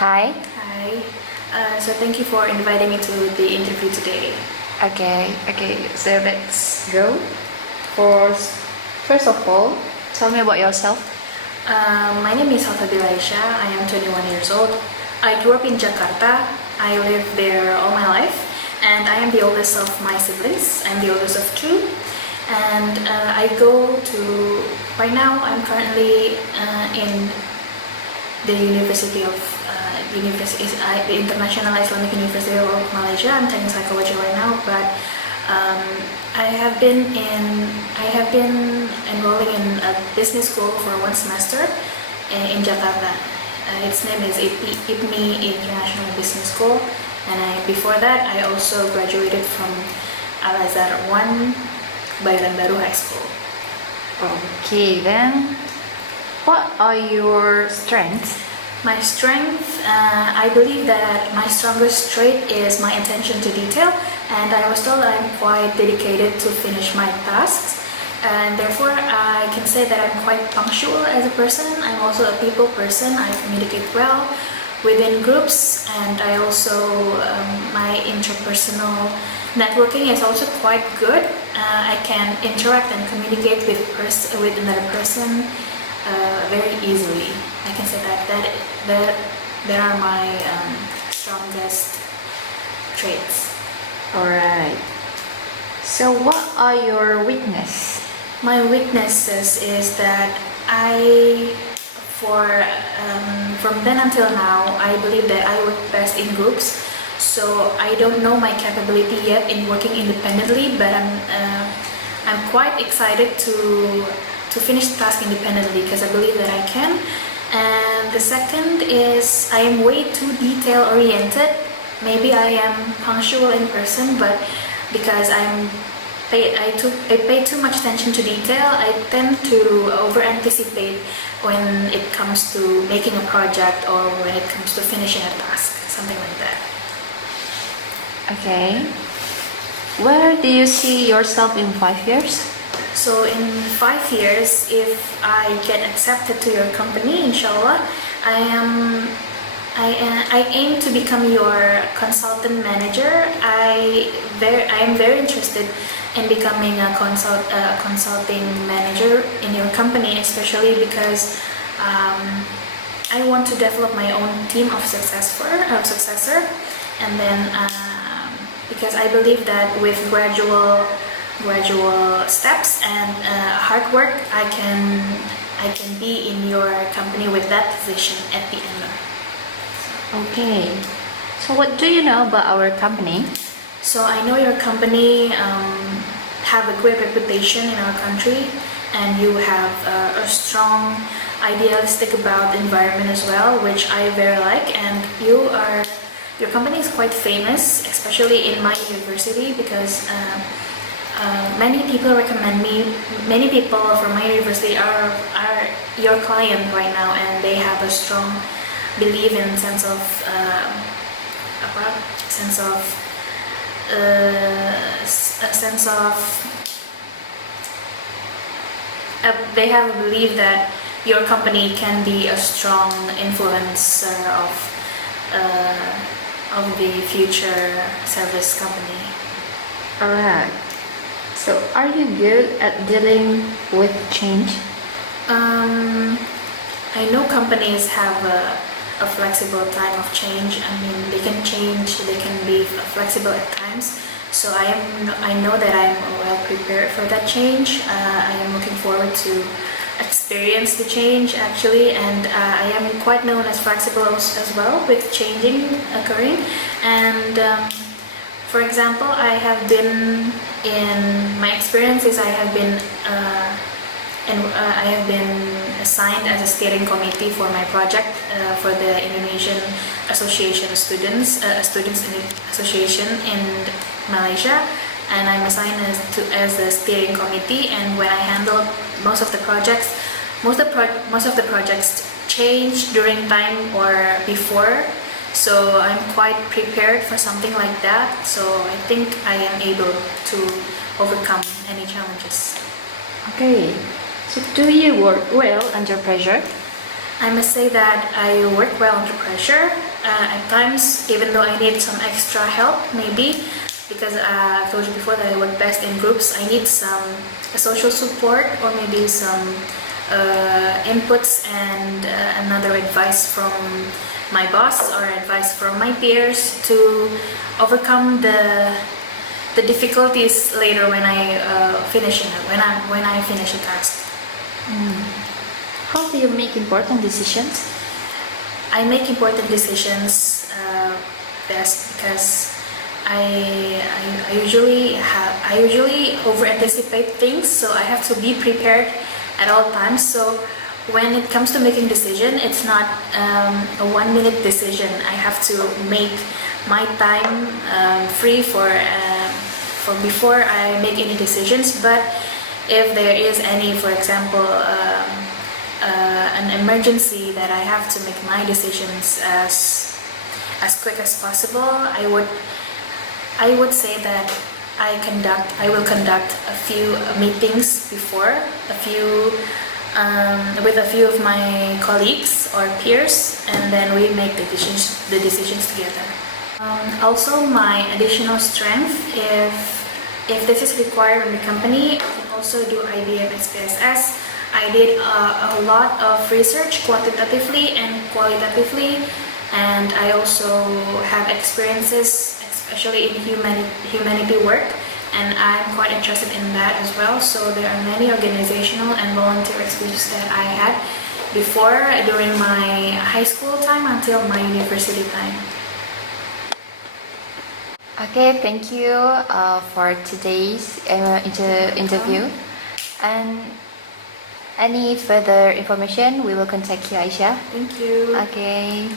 Hi. Hi. So thank you for inviting me to the interview today. Okay. So let's go. For first of all, tell me about yourself. My name is Aisha. I am 21 years old. I grew up in Jakarta. I lived there all my life, and I am the oldest of my siblings. I'm the oldest of two, and I go to. Right now, I'm currently in the University of the International Islamic University of Malaysia. I'm taking psychology right now, but I have been enrolling in a business school for 1 semester in Jakarta. Its name is IPMI International Business School, and before that I also graduated from Al Azhar 1 Bayaran Baru High School. Okay, then what are your strengths? My strength, I believe that my strongest trait is my attention to detail, and I was told I'm quite dedicated to finish my tasks, and therefore I can say that I'm quite punctual as a person. I'm also a people person. I communicate well within groups, and I also my interpersonal networking is also quite good. I can interact and communicate with another person very easily. I can say that are my strongest traits. Alright. So what are your weaknesses? My weaknesses is that from then until now, I believe that I work best in groups. So I don't know my capability yet in working independently, but I'm quite excited to finish the task independently because I believe that I can. And the second is I am way too detail oriented. Maybe I am punctual in person, but because I pay too much attention to detail, I tend to over anticipate when it comes to making a project or when it comes to finishing a task, something like that. Okay. Where do you see yourself in 5 years? So in 5 years, if I get accepted to your company, inshallah, I aim to become your consultant manager. I am very interested in becoming a consulting manager in your company, especially because I want to develop my own team of successor, and then because I believe that with gradual steps and hard work, I can be in your company with that position at the end. Okay. So what do you know about our company? So I know your company have a great reputation in our country, and you have a strong idealistic about the environment as well, which I very like. And your company is quite famous, especially in my university, because many people recommend me. Many people from my university are your client right now, and they have a strong belief in sense of they have a belief that your company can be a strong influencer of the future service company. Alright. So are you good at dealing with change? I know companies have a flexible time of change. I mean, they can change, they can be flexible at times. So I know that I'm well prepared for that change. I am looking forward to experience the change actually, and I am quite known as flexible as well with changing occurring. And for example, I have been assigned as a steering committee for my project for the Indonesian Association of Students Association in Malaysia, and I'm assigned as a steering committee. And when I handle most of the projects change during time or before, so I'm quite prepared for something like that. So I think I am able to overcome any challenges. Okay. So do you work well under pressure? I must say that I work well under pressure. At times, even though I need some extra help, maybe because I've told you before that I work best in groups, I need some social support or maybe some inputs and another advice from my boss or advice from my peers to overcome the difficulties later when I when I finish a task. How do you make important decisions? I make important decisions best because I usually over anticipate things, so I have to be prepared at all times. So when it comes to making decision, it's not a 1 minute decision. I have to make my time free for before I make any decisions. But if there is any, for example, an emergency that I have to make my decisions as quick as possible, I would say that I will conduct a few meetings before, with a few of my colleagues or peers, and then we make the decisions together. Also, my additional strength, if this is required in the company, I can also do IBM SPSS. I did a lot of research quantitatively and qualitatively, and I also have experiences, especially in humanity work, and I'm quite interested in that as well. So there are many organizational and volunteer experiences that I had before, during my high school time until my university time. Okay, thank you for today's interview. And any further information, we will contact you, Aisha. Thank you. Okay.